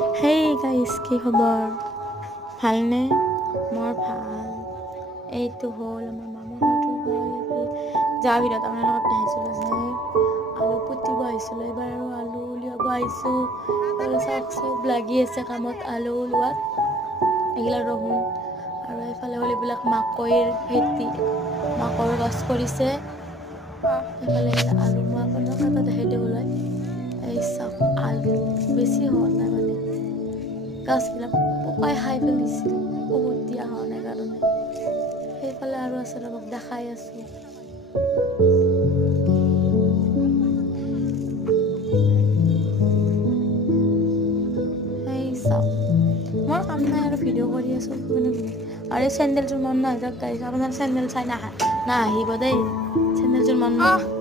Hey guys, কি খবৰ? ভালনে? মোৰ ভাল। এইটো হ'ল আমাৰ মামাহঁতৰ যা ভিতৰত আপোনাৰ লগত দেখাইছিলোঁ যে আলু পুতিব আহিছিলোঁ। এইবাৰ আৰু আলু উলিয়াব আহিছোঁ। চব লাগি আছে কামত আলু ওলোৱাত। এইগিলা ৰহুন আৰু এইফালে হ'ল এইবিলাক মাকৈৰ খেতি, মাকৈৰ গছ কৰিছে। এইফালে আলু মই আপোনাক এটা দেখাই দিবলৈ, এই চাওক আলু বেছি হোৱা নাই মানে গাছবিলাক পকাই খাই পেলিছিল, ঔষধ দিয়া হোৱা নাই কাৰণে। সেইফালে আৰু আছে ৰ'ব, দেখাই আছোঁ। সেই চাওক, মোৰ কাম নাই আৰু ভিডিঅ' কৰি আছোঁ। আৰু এই চেণ্ডেলযোৰ মন নাযাওক গাইজ, আপোনাৰ চেণ্ডেল চাই নাহাহিব দেই, চেণ্ডেলযোৰ মন নাযাওক।